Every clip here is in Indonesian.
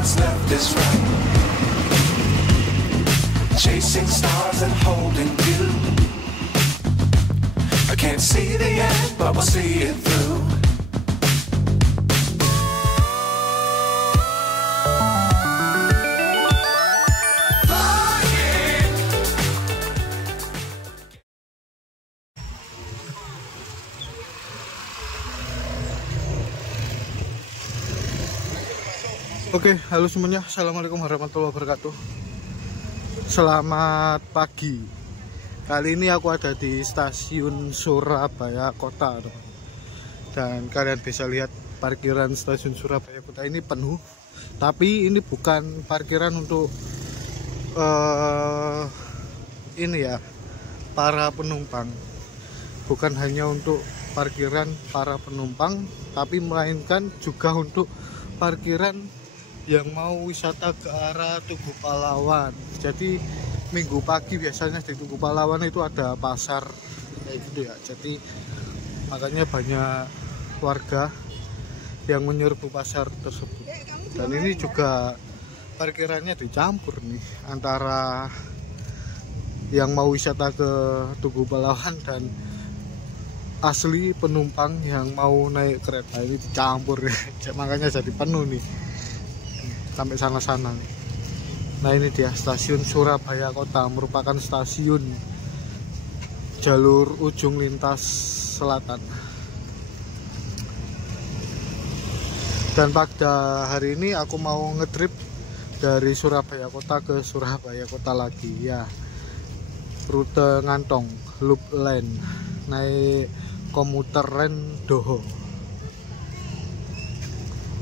what's left is right. Chasing stars and holding you. I can't see the end, but we'll see it through. Oke, halo semuanya. Assalamualaikum warahmatullahi wabarakatuh. Selamat pagi. Kali ini aku ada di stasiun Surabaya Kota, dan kalian bisa lihat parkiran stasiun Surabaya Kota ini penuh. Tapi ini bukan parkiran untuk ini ya, para penumpang. Bukan hanya untuk parkiran para penumpang, tapi melainkan juga untuk parkiran yang mau wisata ke arah Tugu Pahlawan. Jadi minggu pagi biasanya di Tugu Pahlawan itu ada pasar kayak gitu ya. Jadi makanya banyak warga yang menyerbu pasar tersebut. Dan ini juga parkirannya dicampur nih, antara yang mau wisata ke Tugu Pahlawan dan asli penumpang yang mau naik kereta. Ini dicampur ya. Makanya jadi penuh nih sampai sana-sana. Nah, ini dia stasiun Surabaya Kota, merupakan stasiun jalur ujung lintas selatan. Dan pada hari ini aku mau ngetrip dari Surabaya Kota ke Surabaya Kota lagi ya, rute Ngantong Loop Line, naik komuter lain Doho.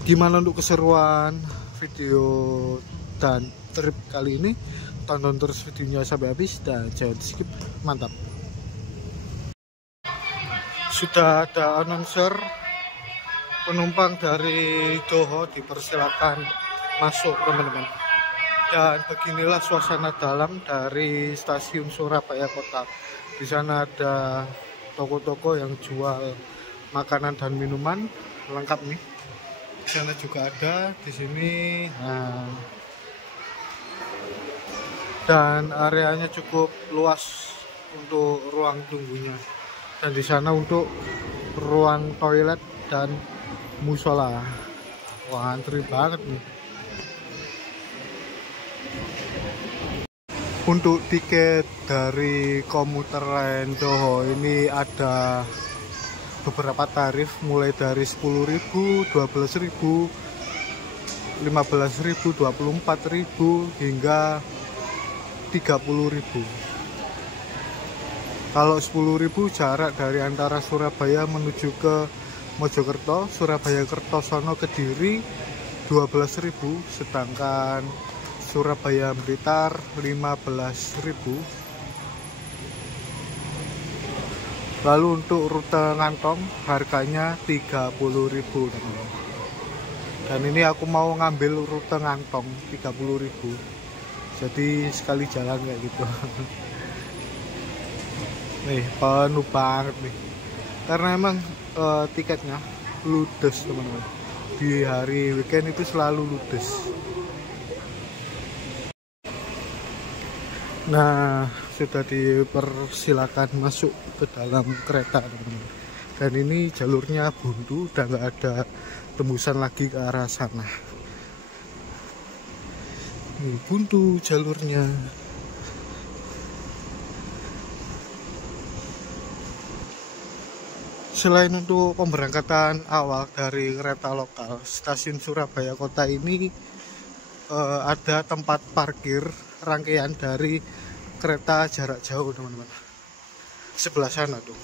Gimana untuk keseruan video dan trip kali ini? Tonton terus videonya sampai habis dan jangan skip. Mantap. Sudah ada announcer, penumpang dari Doho dipersilakan masuk, teman-teman. Dan beginilah suasana dalam dari stasiun Surabaya Kota. Di sana ada toko-toko yang jual makanan dan minuman lengkap nih. Di sana juga ada di sini. Nah, dan areanya cukup luas untuk ruang tunggunya. Dan di sana untuk ruang toilet dan musola. Wah, antri banget nih. Untuk tiket dari komuter lain Doho ini ada beberapa tarif, mulai dari 10.000, 12.000, 15.000, 24.000 hingga 30.000. Kalau 10.000 jarak dari antara Surabaya menuju ke Mojokerto, Surabaya Kertosono, Kediri 12.000, sedangkan Surabaya Blitar 15.000. Lalu untuk rute Ngantong harganya 30.000, teman-teman. Dan ini aku mau ngambil rute Ngantong 30.000. Jadi sekali jalan kayak gitu. Nih, penuh banget nih. Karena emang tiketnya ludes, teman-teman. Di hari weekend itu selalu ludes. Nah, sudah dipersilakan masuk ke dalam kereta, teman-teman. Dan ini jalurnya buntu, udah nggak ada tembusan lagi ke arah sana. Ini buntu jalurnya. Selain untuk pemberangkatan awal dari kereta lokal, stasiun Surabaya Kota ini ada tempat parkir rangkaian dari kereta jarak jauh, teman-teman. Sebelah sana tuh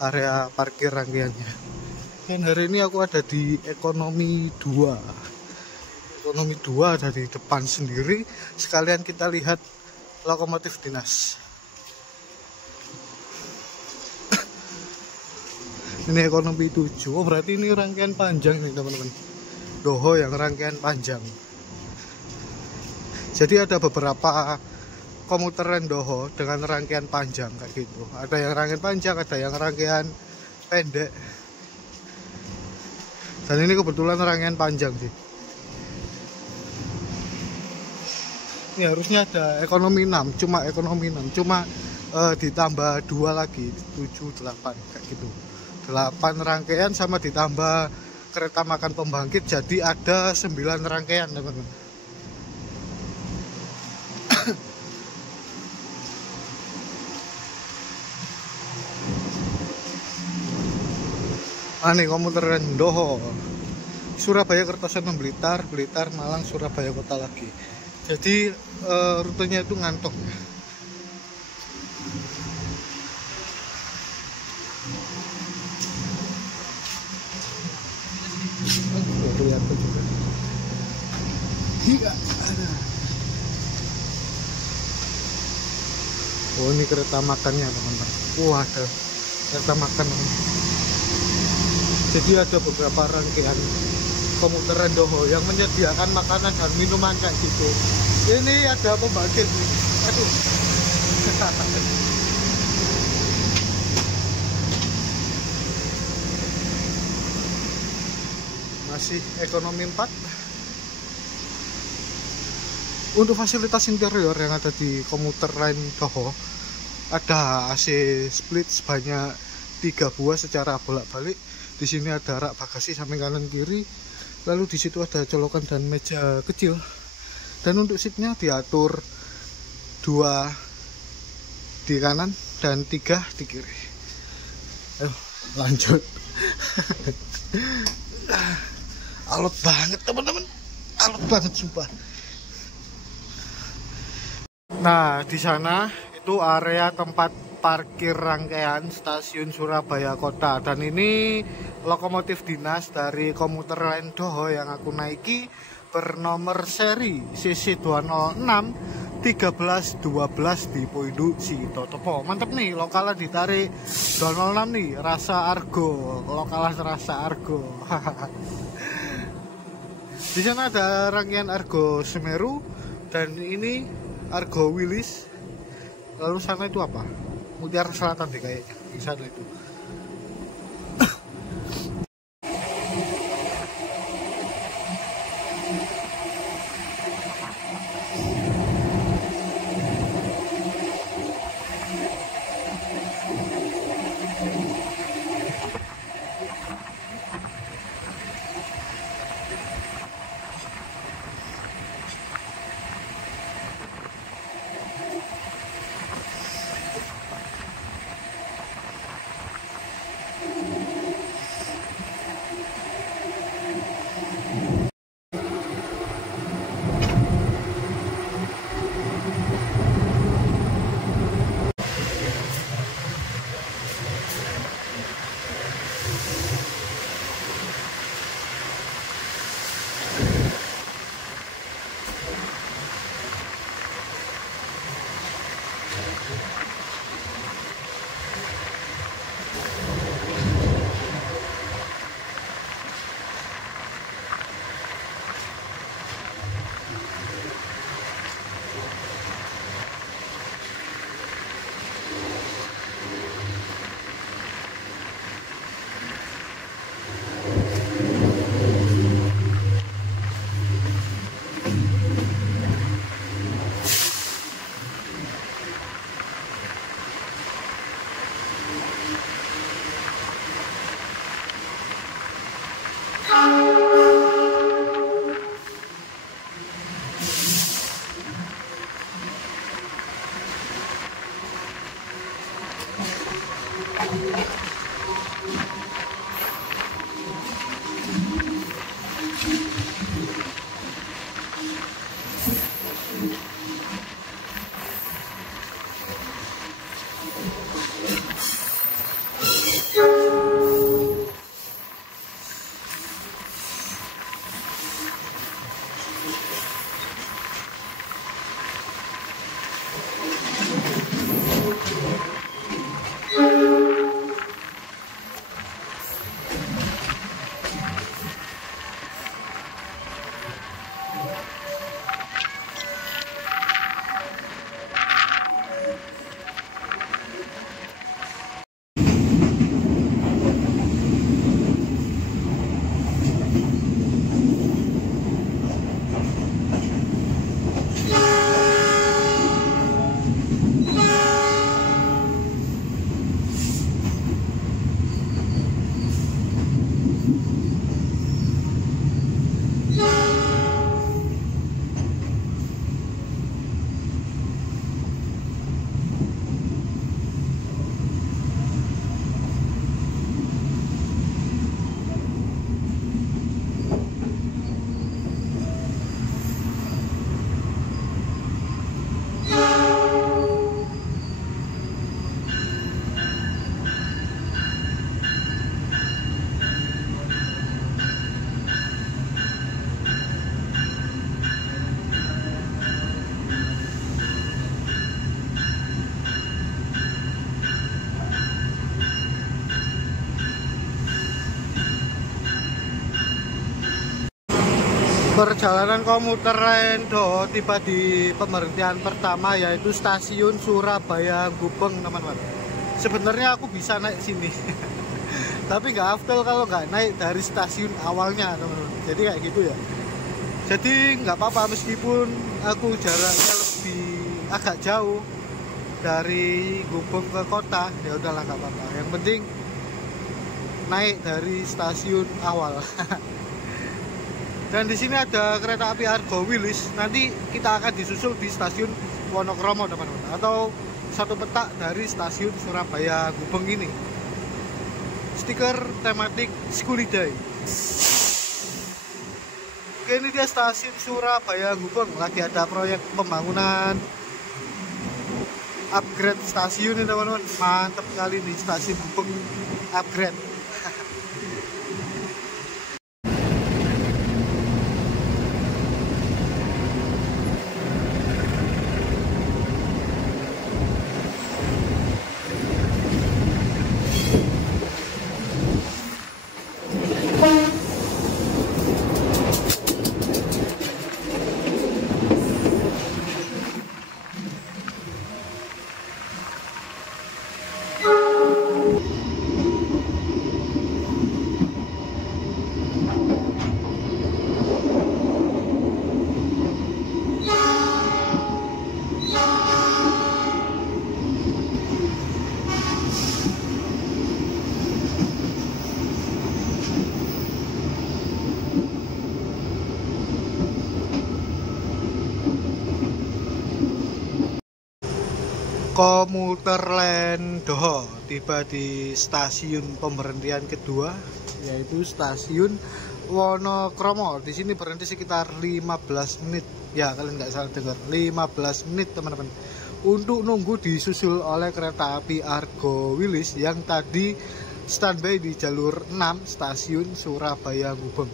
area parkir rangkaiannya. Dan hari ini aku ada di ekonomi 2. Ekonomi 2 ada di depan sendiri. Sekalian kita lihat lokomotif dinas. Ini ekonomi 7. Oh, berarti ini rangkaian panjang nih, teman-teman. Doho yang rangkaian panjang. Jadi ada beberapa komuter Doho dengan rangkaian panjang kayak gitu. Ada yang rangkaian panjang, ada yang rangkaian pendek. Dan ini kebetulan rangkaian panjang sih. Ini harusnya ada ekonomi 6, cuma ekonomi 6, cuma ditambah 2 lagi, 7, 8 kayak gitu. 8 rangkaian sama ditambah kereta makan pembangkit, jadi ada 9 rangkaian, teman-teman. Ini komuter Doho, Surabaya, Kertosono, Blitar, Blitar, Malang, Surabaya kota lagi. Jadi rutenya itu ngantuk. Kelihatan juga. Iya, ada. Oh, ini kereta makannya, teman-teman. Wah, ada kereta makan. Jadi ada beberapa rangkaian komuter Doho yang menyediakan makanan dan minuman kayak gitu. Ini ada pembangkit nih. Aduh. Masih ekonomi 4. Untuk fasilitas interior yang ada di komuter lain Doho, ada AC split sebanyak 3 buah secara bolak-balik. Di sini ada rak bagasi samping kanan kiri. Lalu di situ ada colokan dan meja kecil. Dan untuk seatnya diatur 2 di kanan dan 3 di kiri. Ayo lanjut. Alot banget, teman-teman. Alot banget sumpah. Nah, di sana itu area tempat parkir rangkaian stasiun Surabaya Kota, dan ini lokomotif dinas dari komuter lain Doho yang aku naiki bernomor seri CC206 1312 di Poindu Sitotopo. Mantap nih, lokalan ditarik 206 nih, rasa argo, lokalan rasa argo. Di sana ada rangkaian Argo Semeru dan ini Argo Wilis. Lalu sana itu apa? Mutiara Selatan deh kayaknya. Di sana itu. Perjalanan komuter Lendo tiba di pemberhentian pertama, yaitu stasiun Surabaya Gubeng, teman-teman. Sebenarnya aku bisa naik sini tapi nggak afdol kalau nggak naik dari stasiun awalnya, teman-teman. Jadi kayak gitu ya. Jadi nggak apa-apa meskipun aku jaraknya lebih agak jauh dari Gubeng ke kota, ya udahlah nggak apa-apa. Yang penting naik dari stasiun awal. Dan di sini ada kereta api Argo Wilis. Nanti kita akan disusul di stasiun Wonokromo, teman-teman. Atau satu petak dari stasiun Surabaya Gubeng ini. Stiker tematik Schooliday. Oke, ini dia stasiun Surabaya Gubeng. Lagi ada proyek pembangunan upgrade stasiun ini, teman-teman. Mantap sekali nih stasiun Gubeng upgrade. Komuter Lendo tiba di stasiun pemberhentian kedua, yaitu stasiun Wonokromo. Di sini berhenti sekitar 15 menit. Ya, kalian nggak salah dengar, 15 menit, teman-teman. Untuk nunggu disusul oleh kereta api Argo Wilis yang tadi standby di jalur 6 stasiun Surabaya Gubeng.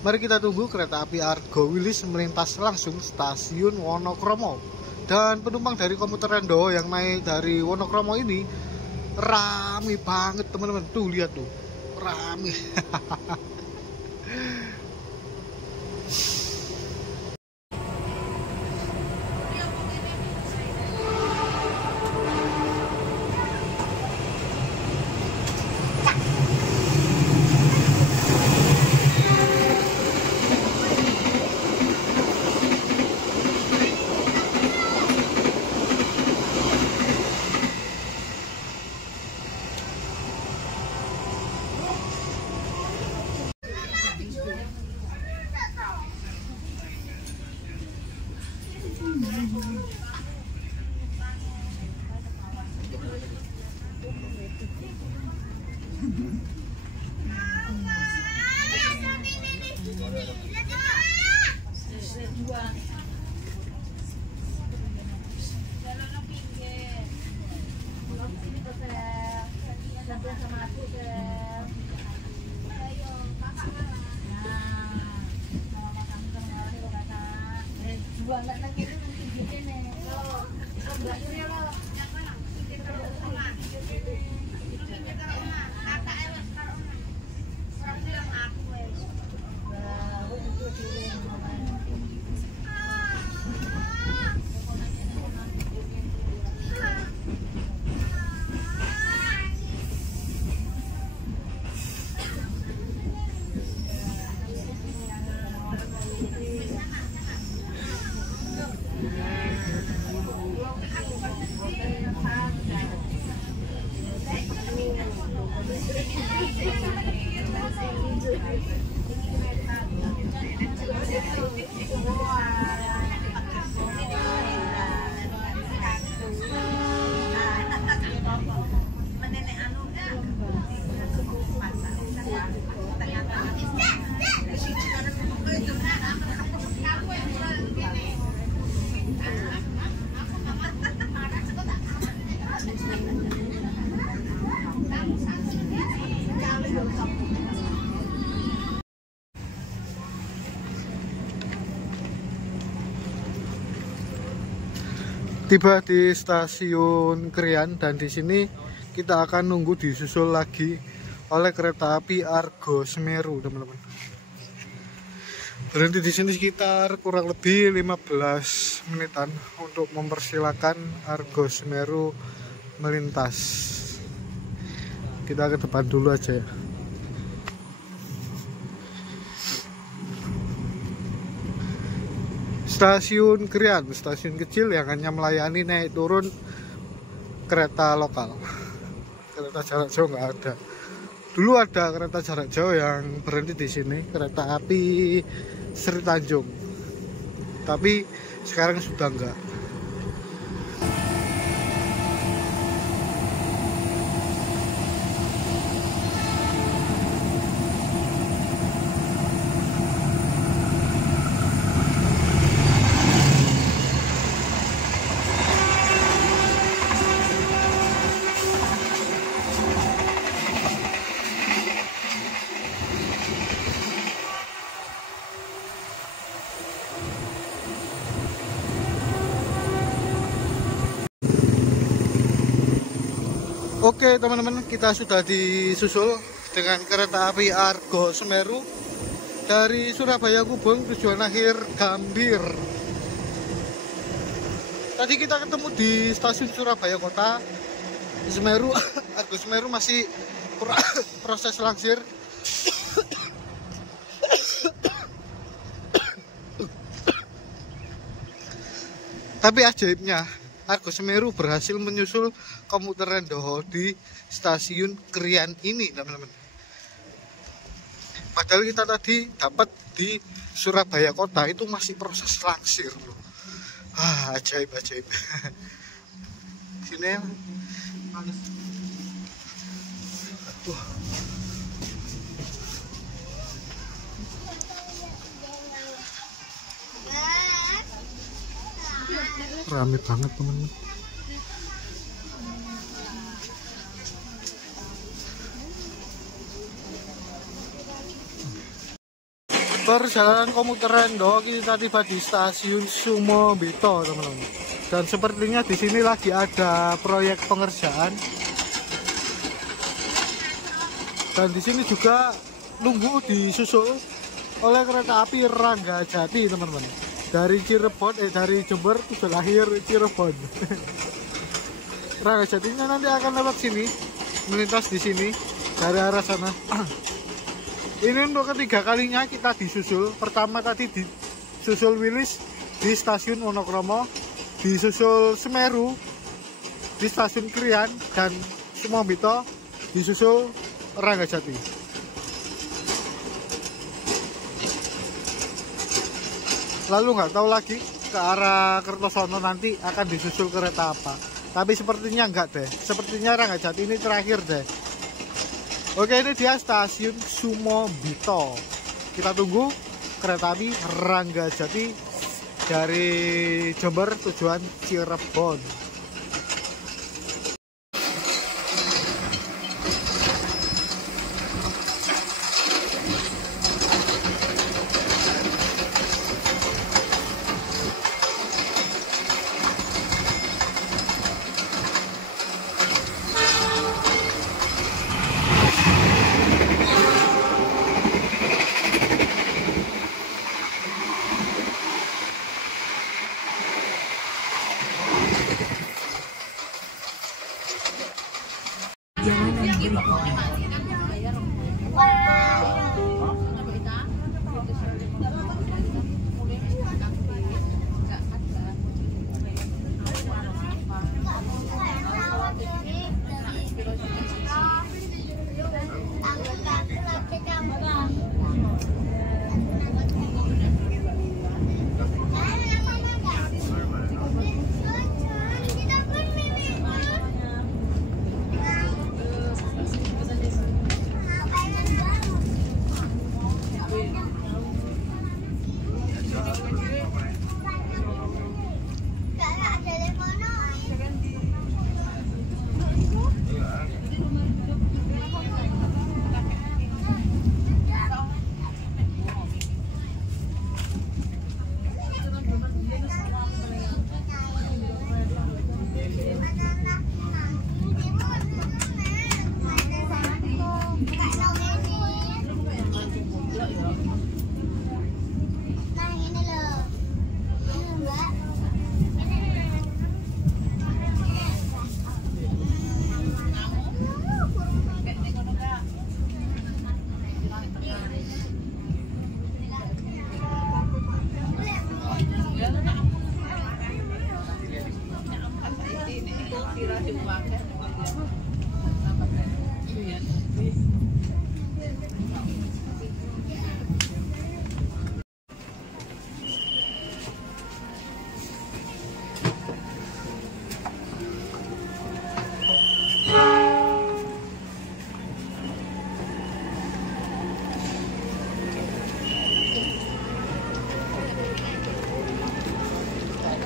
Mari kita tunggu kereta api Argo Wilis melintas langsung stasiun Wonokromo. Dan penumpang dari komuter Lendo yang naik dari Wonokromo ini rame banget, teman-teman. Tuh lihat tuh, rame. Tiba di stasiun Krian dan di sini kita akan nunggu disusul lagi oleh kereta api Argo Semeru, teman-teman. Berhenti di sini sekitar kurang lebih 15 menitan untuk mempersilakan Argo Semeru melintas. Kita ke depan dulu aja ya. Stasiun Krian, stasiun kecil yang hanya melayani naik turun kereta lokal. Kereta jarak jauh nggak ada. Dulu ada kereta jarak jauh yang berhenti di sini, kereta api Sri Tanjung. Tapi sekarang sudah enggak. Oke teman-teman, kita sudah disusul dengan kereta api Argo Semeru dari Surabaya Gubeng tujuan akhir Gambir. Tadi kita ketemu di stasiun Surabaya Kota. Semeru, Argo Semeru masih proses langsir. Tapi ajaibnya, Argo Semeru berhasil menyusul komuter Rendoho di stasiun Krian ini, teman-teman. Padahal kita tadi dapat di Surabaya Kota itu masih proses langsir loh. Ajaib. Sini ya. Rame banget teman-teman. Perjalanan komuter Rendoho kita tiba di stasiun Sumobito, teman-teman. Dan sepertinya di sini lagi ada proyek pengerjaan. Dan di sini juga nunggu disusul oleh kereta api Ranggajati, teman-teman. Dari Jember tujuan akhir Cirebon. Ranggajatinya nanti akan lewat sini, melintas di sini dari arah sana. Ini untuk ketiga kalinya kita disusul. Pertama tadi disusul Wilis di stasiun Wonokromo, disusul Semeru di stasiun Krian, dan Sumobito disusul Ranggajati. Lalu nggak tahu lagi ke arah Kertosono nanti akan disusul kereta apa. Tapi sepertinya enggak deh. Sepertinya Ranggajati ini terakhir deh. Oke, ini dia stasiun Sumobito. Kita tunggu kereta api Ranggajati dari Jember tujuan Cirebon.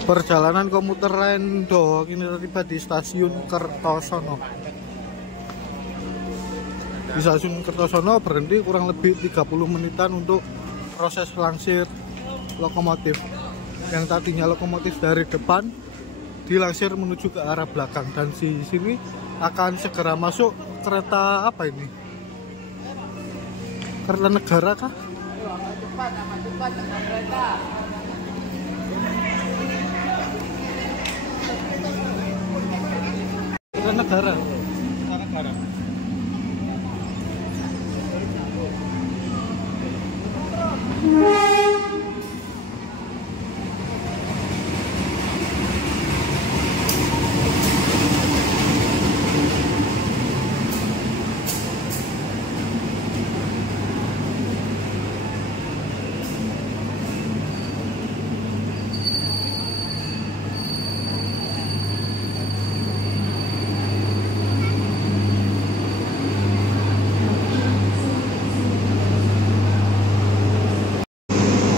Perjalanan komuter lain Doho ini tiba di stasiun Kertosono. Di stasiun Kertosono berhenti kurang lebih 30 menitan untuk proses langsir lokomotif. Yang tadinya lokomotif dari depan dilangsir menuju ke arah belakang, dan di sini akan segera masuk kereta apa ini? Kereta negara kah? Kereta negara.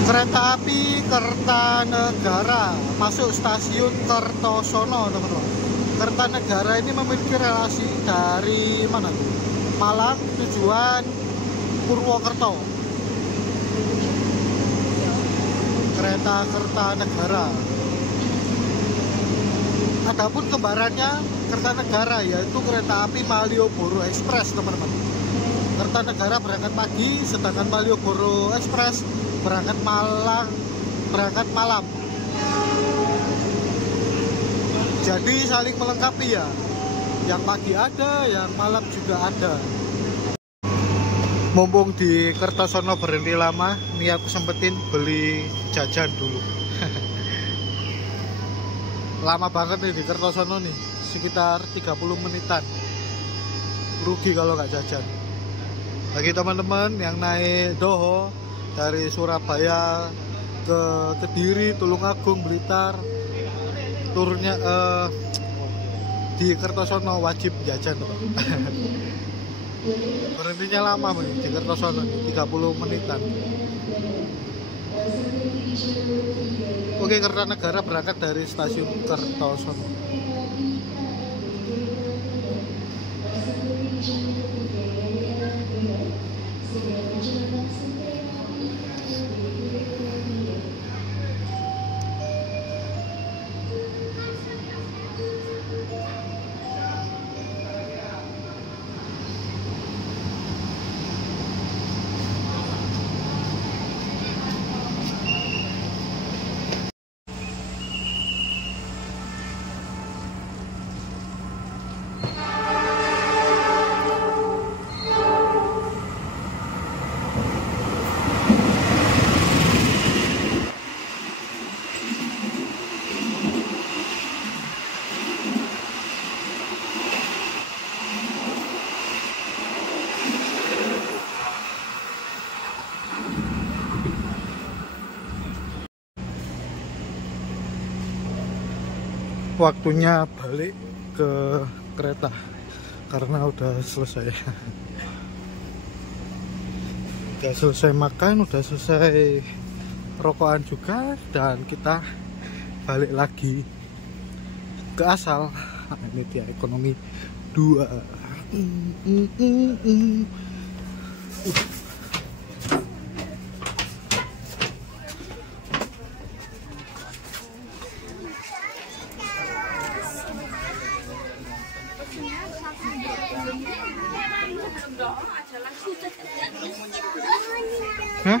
Kereta api Kertanegara masuk stasiun Kertosono, teman-teman. Kertanegara ini memiliki relasi dari mana? Malang tujuan Purwokerto. Kereta Kertanegara. Adapun kembarannya Kertanegara yaitu kereta api Malioboro Express, teman-teman. Kertanegara berangkat pagi, sedangkan Malioboro Express berangkat malam. Jadi saling melengkapi ya. Yang pagi ada, yang malam juga ada. Mumpung di Kertosono berhenti lama, nih aku sempetin beli jajan dulu. Lama banget nih di Kertosono nih, sekitar 30 menitan. Rugi kalau nggak jajan. Bagi teman-teman yang naik Doho dari Surabaya ke Kediri, Tulungagung, Blitar, turunnya di Kertosono wajib jajan. Berhentinya lama di Kertosono, 30 menitan. Oke, Kertanegara berangkat dari stasiun Kertosono. Waktunya balik ke kereta karena udah selesai. Udah selesai makan, udah selesai rokokan juga, dan kita balik lagi ke asal. Ini dia ekonomi 2. Hah?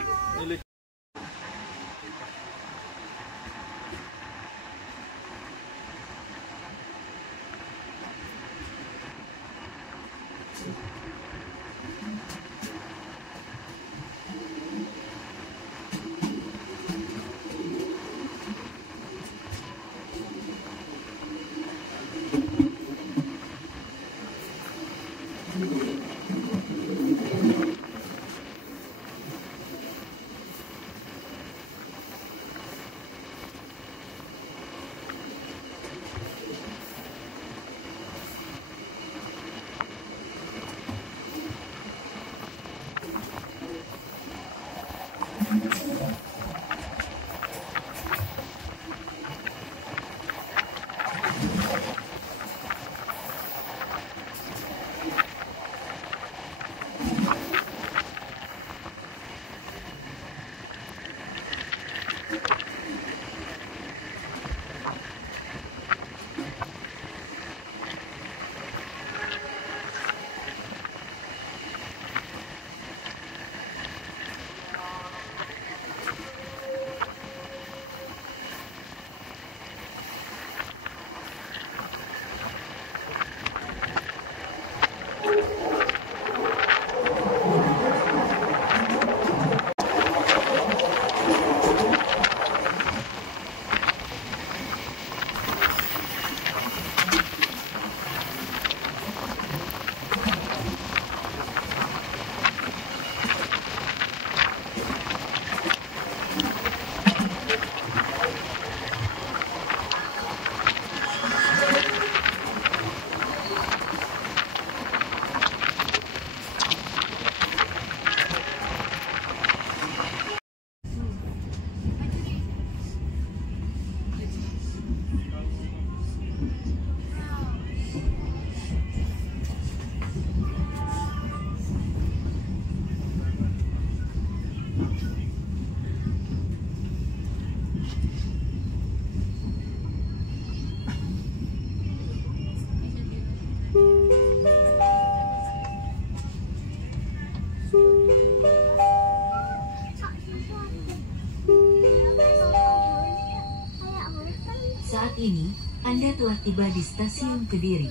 Saat ini, Anda telah tiba di stasiun Kediri.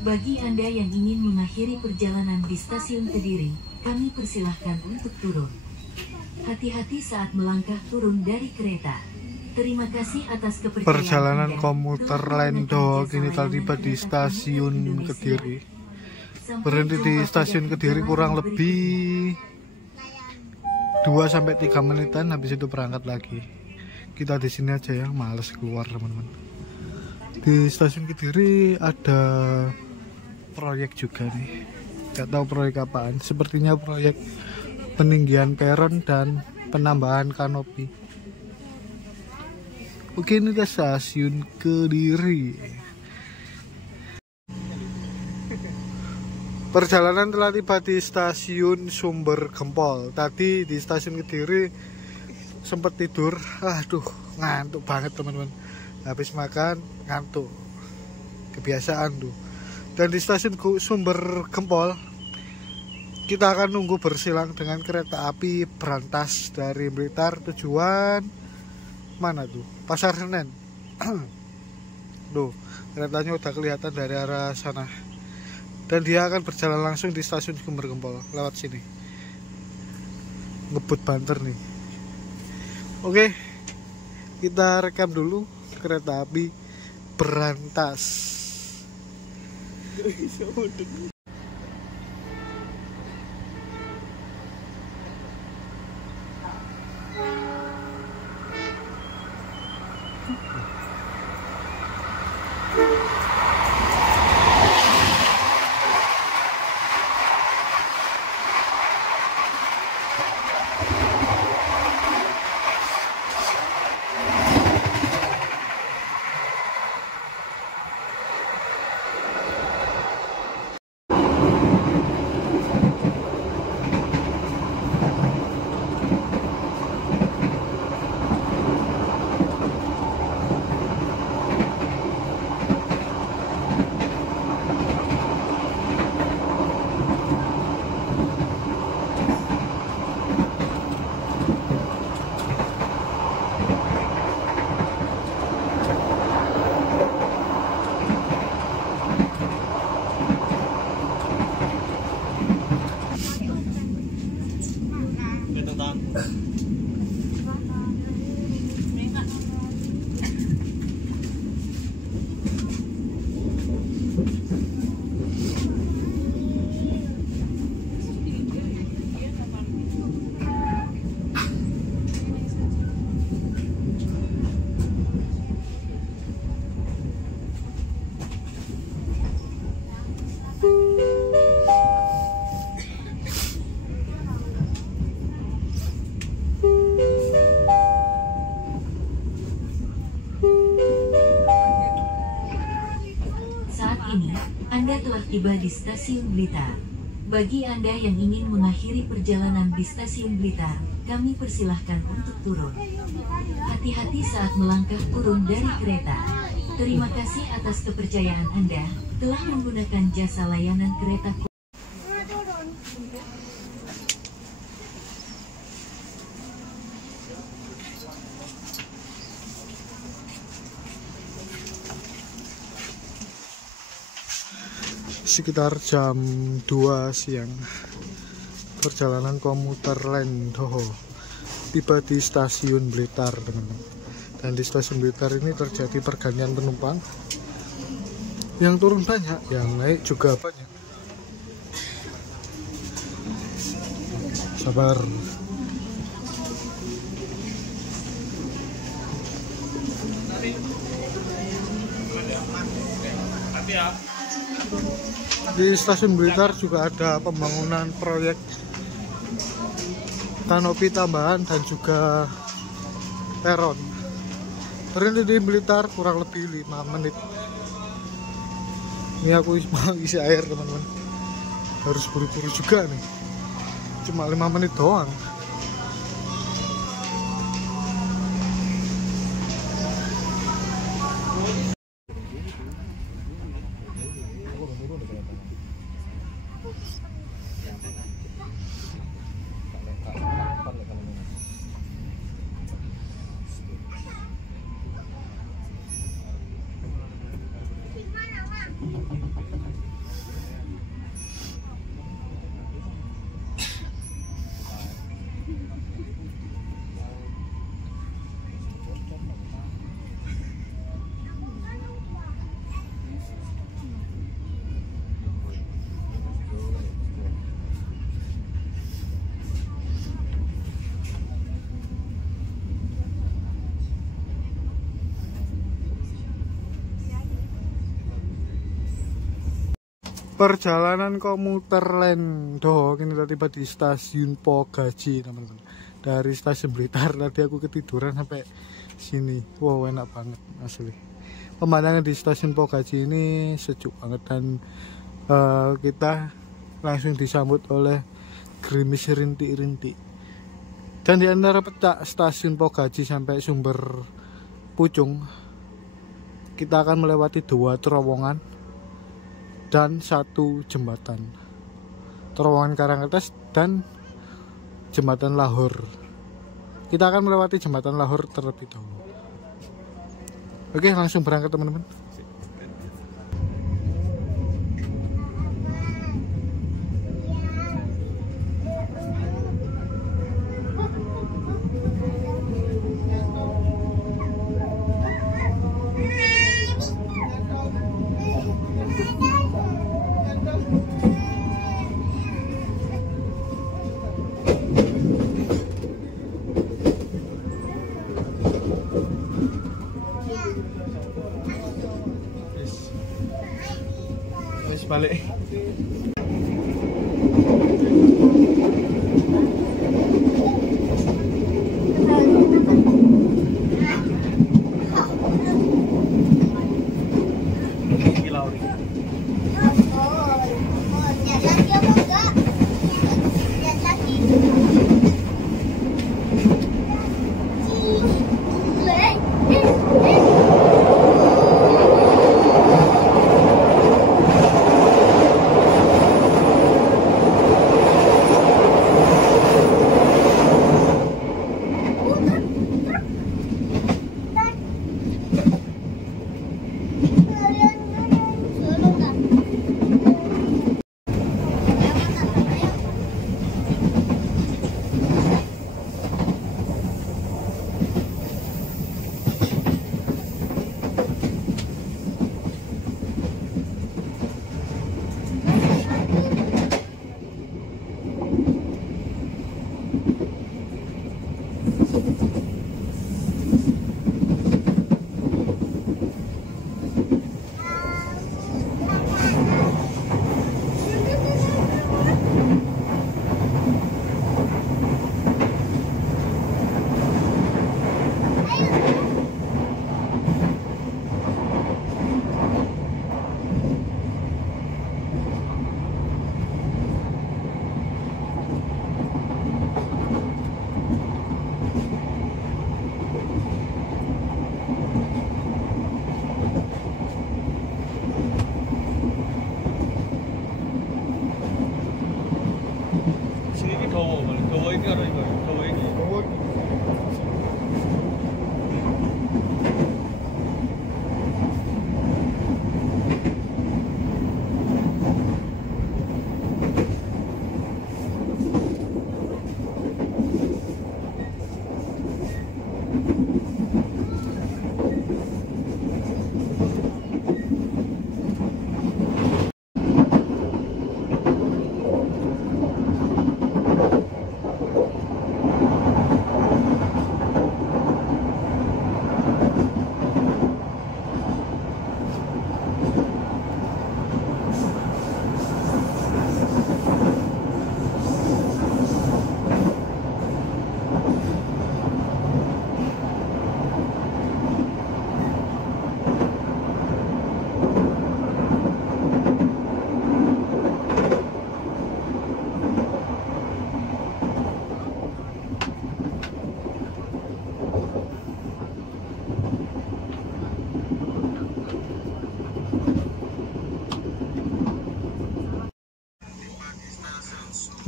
Bagi Anda yang ingin mengakhiri perjalanan di stasiun Kediri, kami persilahkan untuk turun. Hati-hati saat melangkah turun dari kereta. Terima kasih atas kepercayaan Perjalanan Anda komuter telah lain menggunakan Doho jasa kini telah layanan tiba di kereta stasiun Indonesia. Kediri. Sampai Berhenti di jumpa stasiun pada Kediri perjalanan kurang berikutnya. lebih 2-3 menitan, habis itu berangkat lagi. Kita di sini aja ya, males keluar teman-teman. Di stasiun Kediri ada proyek juga nih, nggak tahu proyek apaan. Sepertinya proyek peninggian peron dan penambahan kanopi. Oke, ini ke stasiun Kediri. Perjalanan telah tiba di stasiun Sumber Gempol. Tadi di stasiun Kediri sempat tidur, aduh ngantuk banget teman-teman. Habis makan ngantuk, kebiasaan tuh. Dan di stasiun Sumber Gempol kita akan nunggu bersilang dengan kereta api berantas dari Blitar tujuan mana tuh, Pasar Senen. Tuh keretanya udah kelihatan dari arah sana, dan dia akan berjalan langsung di stasiun Sumber Gempol lewat sini, ngebut banter nih. Oke, kita rekam dulu kereta api berantas. Anda telah tiba di stasiun Blitar. Bagi Anda yang ingin mengakhiri perjalanan di stasiun Blitar, kami persilahkan untuk turun. Hati-hati saat melangkah turun dari kereta. Terima kasih atas kepercayaan Anda telah menggunakan jasa layanan kereta. Sekitar jam 2 siang, perjalanan komuter lain Doho tiba di stasiun Blitar, teman-teman. Dan di stasiun Blitar ini terjadi pergantian penumpang, yang turun banyak, yang naik juga banyak. Sabar. Di stasiun Blitar juga ada pembangunan proyek kanopi tambahan dan juga peron. Berhenti di Blitar kurang lebih 5 menit. Ini aku mau isi air, teman-teman. Harus buru-buru juga nih. Cuma 5 menit doang. Perjalanan komuter Lendo ini tiba di stasiun Pogaji teman-teman. Dari stasiun Blitar tadi aku ketiduran sampai sini. Wow, enak banget asli. Pemandangan di stasiun Pogaji ini sejuk banget dan kita langsung disambut oleh gerimis rintik-rintik. Dan di antara pecah stasiun Pogaji sampai Sumber Pucung, kita akan melewati 2 terowongan dan 1 jembatan, terowongan Karangkertes dan jembatan Lahor. Kita akan melewati jembatan Lahor terlebih dahulu. Oke, langsung berangkat teman-teman. Balik.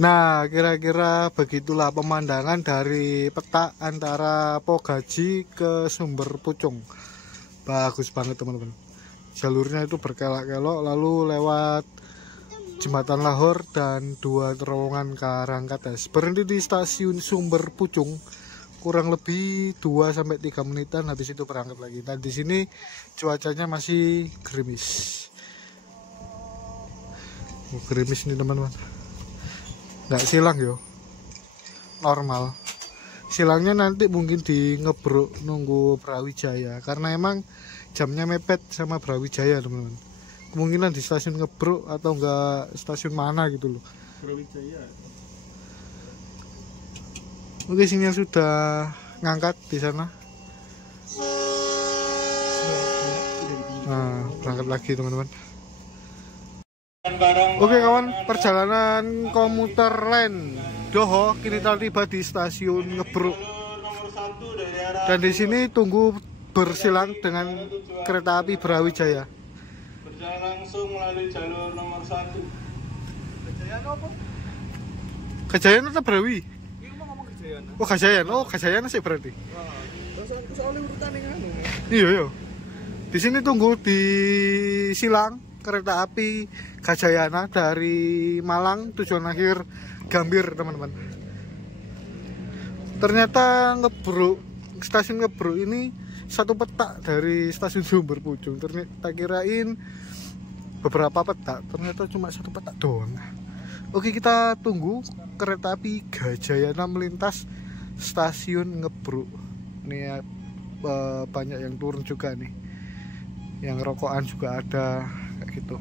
Nah, kira-kira begitulah pemandangan dari peta antara Pogaji ke Sumber Pucung. Bagus banget teman-teman. Jalurnya itu berkelok-kelok, lalu lewat jembatan Lahor dan 2 terowongan Karangkertes. Berhenti di stasiun Sumber Pucung kurang lebih 2-3 menitan, habis itu berangkat lagi. Dan di sini cuacanya masih gerimis. Gerimis nih teman-teman. Nggak silang yo, normal. Silangnya nanti mungkin di Ngebruk nunggu Brawijaya, karena emang jamnya mepet sama Brawijaya teman-teman. kemungkinan di stasiun Ngebruk atau enggak stasiun mana gitu loh. Brawijaya. Oke, sinyal sudah ngangkat di sana. Nah, berangkat lagi teman-teman. Oke kawan, perjalanan komuter lain Doho kini telah tiba di stasiun Ngebruk. Dan di sini tunggu bersilang dengan kereta api Brawijaya. Berjalan langsung melalui jalur nomor 1. Kejayaan apa? Kejayaan atau Brawi? Ini mau ngomong Kejayaan. Oh Kejayaan, oh Kejayaan sih berarti. Soalnya urutan yang anu. Iya iya. Di sini tunggu di silang kereta api Gajayana dari Malang tujuan akhir Gambir teman-teman. Ternyata Ngebruk, stasiun Ngebruk ini satu petak dari stasiun Sumber Pucung. Ternyata kirain beberapa petak, ternyata cuma satu petak doang. Oke, kita tunggu kereta api Gajayana melintas stasiun Ngebruk. Ini banyak yang turun juga nih, yang rokokan juga ada kayak gitu.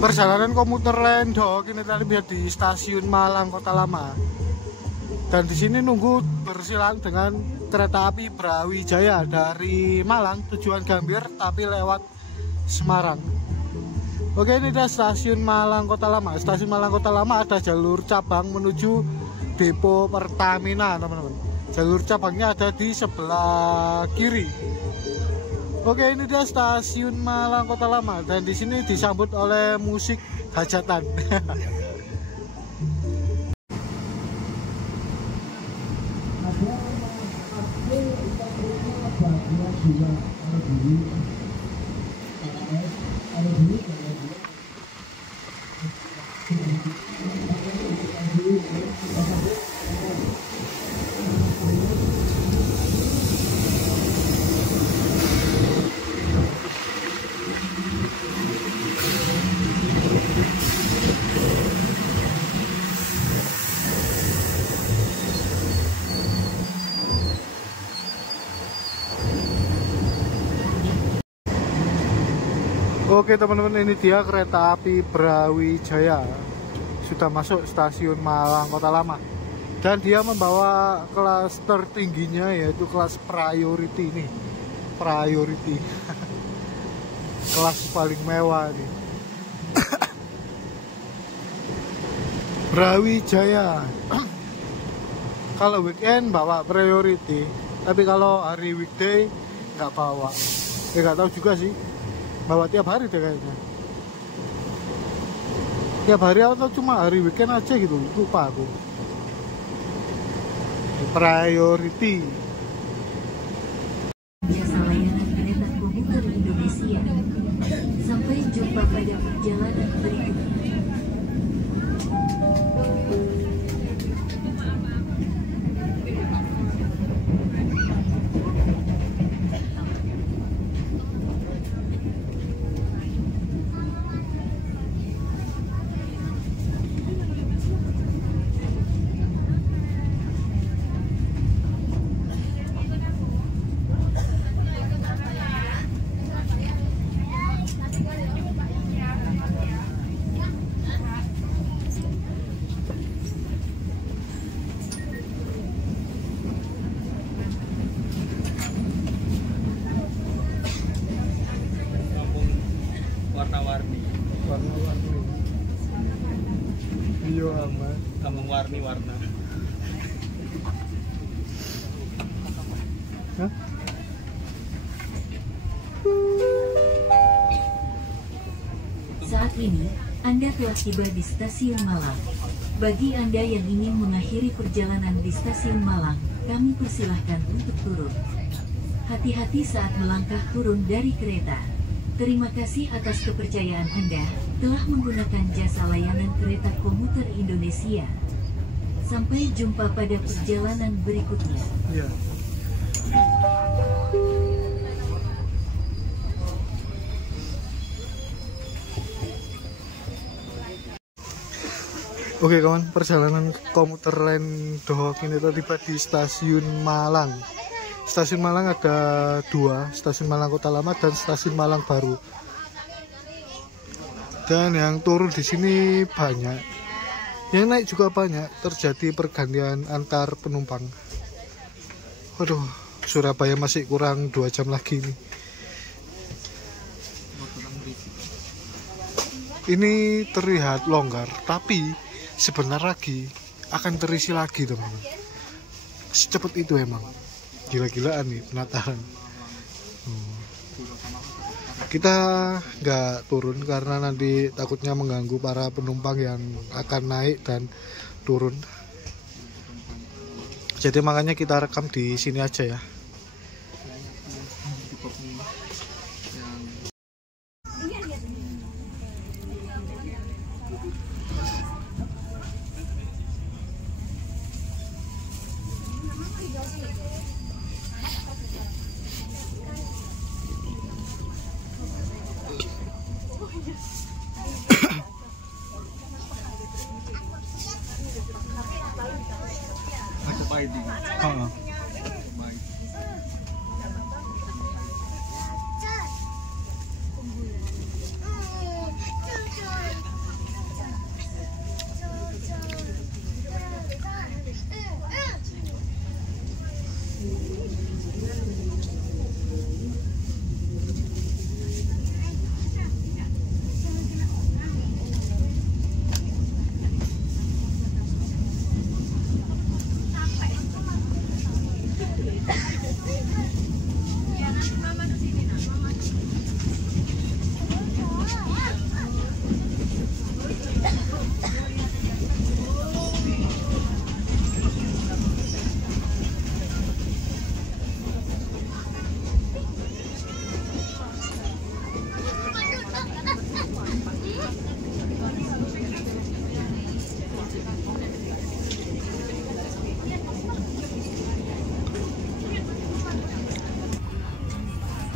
Perjalanan komuter lain Doho kini telah tiba di stasiun Malang Kota Lama. Dan di sini nunggu bersilang dengan kereta api Brawijaya dari Malang tujuan Gambir tapi lewat Semarang. Oke, ini ada stasiun Malang Kota Lama. Stasiun Malang Kota Lama ada jalur cabang menuju depo Pertamina, teman-teman. Jalur cabangnya ada di sebelah kiri. Oke, ini dia stasiun Malang Kota Lama dan di sini disambut oleh musik hajatan. Oke teman-teman, ini dia kereta api Brawijaya sudah masuk stasiun Malang Kota Lama dan dia membawa kelas tertingginya yaitu kelas priority ini, priority kelas paling mewah nih. Brawijaya kalau weekend bawa priority, tapi kalau hari weekday nggak bawa. Nggak tahu juga sih, bawa tiap hari deh kayaknya. Tiap hari atau cuma hari weekend aja gitu, lupa aku. Priority. Jasa layanan kereta komuter Indonesia. Sampai jumpa pada perjalanan berikutnya. Warna-warni. Warna-warni. Iya amat. Kampung warni-warna. Hah? Saat ini, Anda telah tiba di Stasiun Malang. Bagi Anda yang ingin mengakhiri perjalanan di Stasiun Malang, kami persilahkan untuk turun. Hati-hati saat melangkah turun dari kereta. Terima kasih atas kepercayaan Anda telah menggunakan jasa layanan kereta komuter Indonesia. Sampai jumpa pada perjalanan berikutnya. Ya. Oke kawan, perjalanan komuter lain Dohok ini tiba di stasiun Malang. Stasiun Malang ada dua, stasiun Malang Kota Lama dan stasiun Malang Baru. Dan yang turun di sini banyak, yang naik juga banyak. Terjadi pergantian antar penumpang. Waduh, Surabaya masih kurang 2 jam lagi nih. Ini terlihat longgar, tapi sebentar lagi akan terisi lagi teman-teman. Secepat itu emang. Gila-gilaan nih penataran. Kita nggak turun karena nanti takutnya mengganggu para penumpang yang akan naik dan turun. Jadi makanya kita rekam di sini aja ya.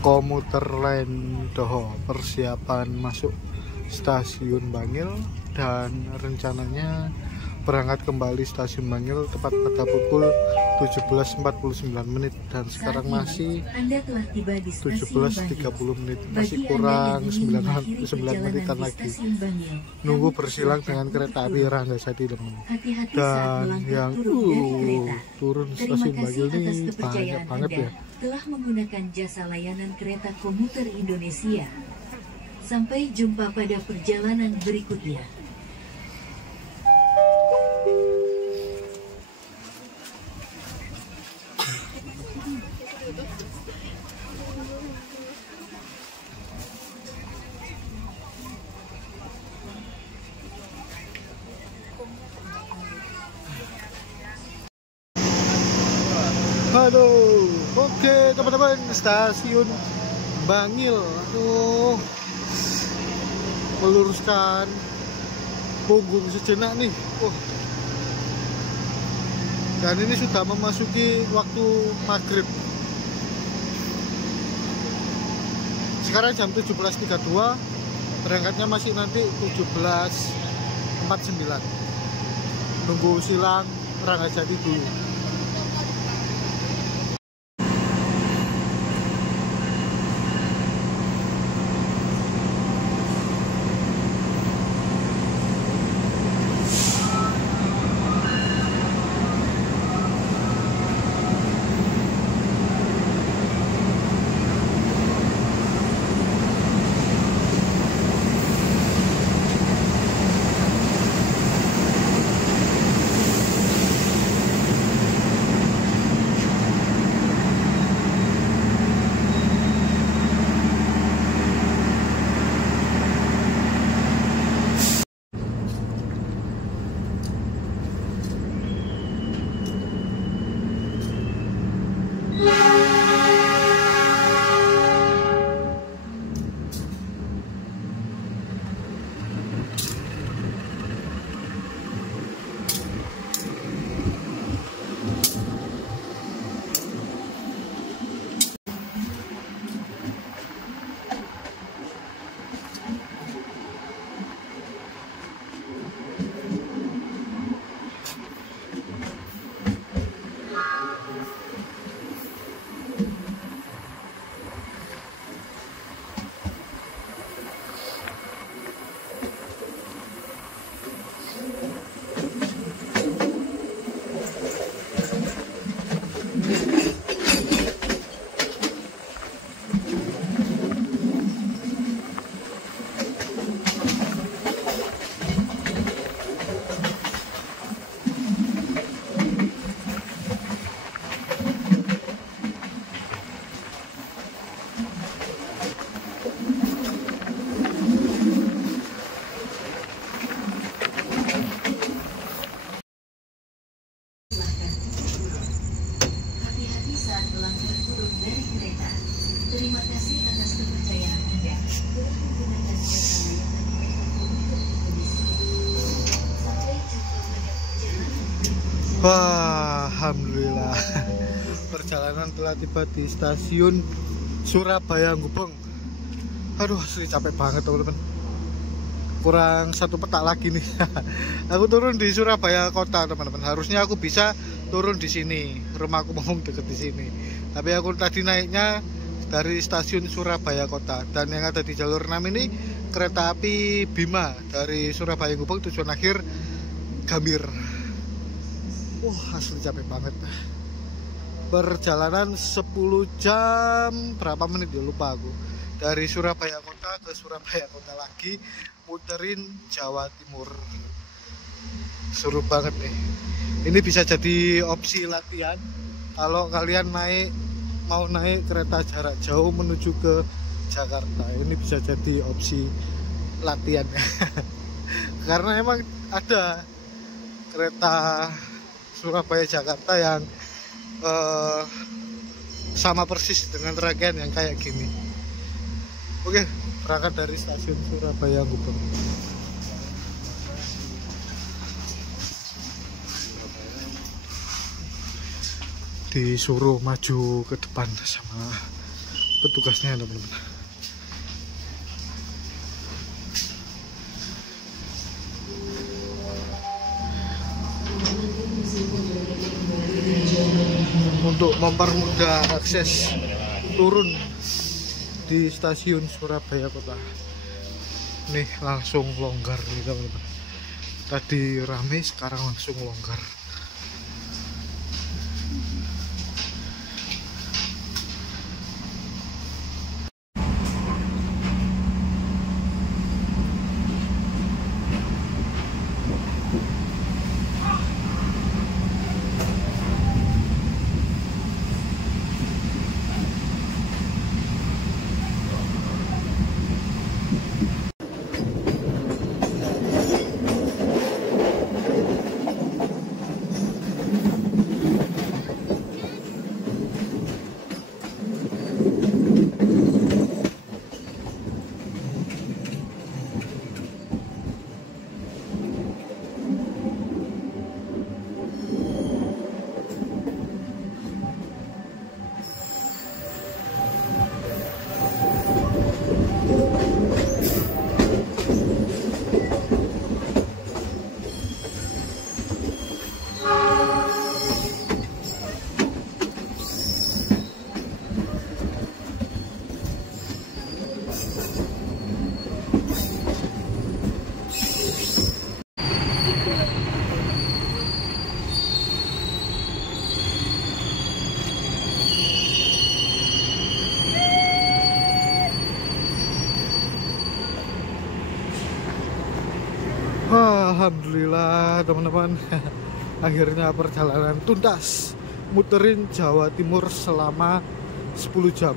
Komuter lain Doho persiapan masuk stasiun Bangil dan rencananya berangkat kembali stasiun Bangil tepat pada pukul 17.49 menit dan sekarang masih 17.30 menit, masih kurang 9 menitan lagi nunggu bersilang dengan kereta api Ranggajati teman. Dan yang turun stasiun Bangil ini banyak banget ya. Telah menggunakan jasa layanan kereta komuter Indonesia. Sampai jumpa pada perjalanan berikutnya. Aduh, oke teman-teman, stasiun Bangil. Aduh, meluruskan punggung sejenak nih. Dan ini sudah memasuki waktu maghrib. Sekarang jam 17.32, berangkatnya masih nanti 17.49. Nunggu silang Ranggajati dulu. Hati-hati saat melangkah turun dari kereta. Terima kasih atas kepercayaan Anda. Telah menggunakan jasa layanan kereta komuter Indonesia. Sampai jumpa pada perjalanan berikutnya. Wah, alhamdulillah. Perjalanan telah tiba di stasiun Surabaya Gubeng. Aduh, asli capek banget teman-teman. Kurang satu petak lagi nih. Aku turun di Surabaya kota teman-teman. Harusnya aku bisa turun di sini. Rumahku memang deket di sini. Tapi aku tadi naiknya dari stasiun Surabaya kota. Dan yang ada di jalur 6 ini kereta api Bima dari Surabaya Gubeng tujuan akhir Gambir. Wah, asli capek banget. Perjalanan 10 jam berapa menit ya lupa aku. Dari Surabaya kota ke Surabaya kota lagi, muterin Jawa Timur. Seru banget nih. Ini bisa jadi opsi latihan kalau kalian mau naik kereta jarak jauh menuju ke Jakarta. Ini bisa jadi opsi latihan. Karena emang ada kereta Surabaya Jakarta yang sama persis dengan rangkaian yang kayak gini. Oke, berangkat dari stasiun Surabaya Gubeng. Disuruh maju ke depan sama petugasnya teman-teman. Untuk mempermudah akses turun di stasiun Surabaya kota, nih langsung longgar nih teman-teman. Tadi rame, sekarang langsung longgar. Alhamdulillah teman-teman. Akhirnya perjalanan tuntas, muterin Jawa Timur selama 10 jam.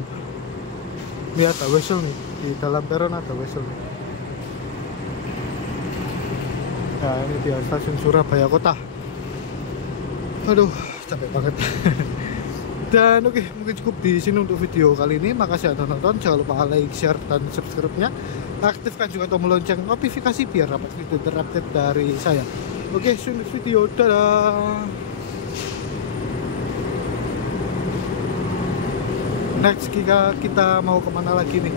Ini ada whistle nih, di dalam peron ada whistle nih. Nah, ini di stasiun Surabaya kota. Aduh, capek banget. Dan oke, mungkin cukup di sini untuk video kali ini. Makasih sudah nonton. Jangan lupa like, share, dan subscribe-nya. Aktifkan juga tombol lonceng notifikasi biar dapat video terupdate dari saya. Oke, see you next video. Dadah. Next kita mau kemana lagi nih?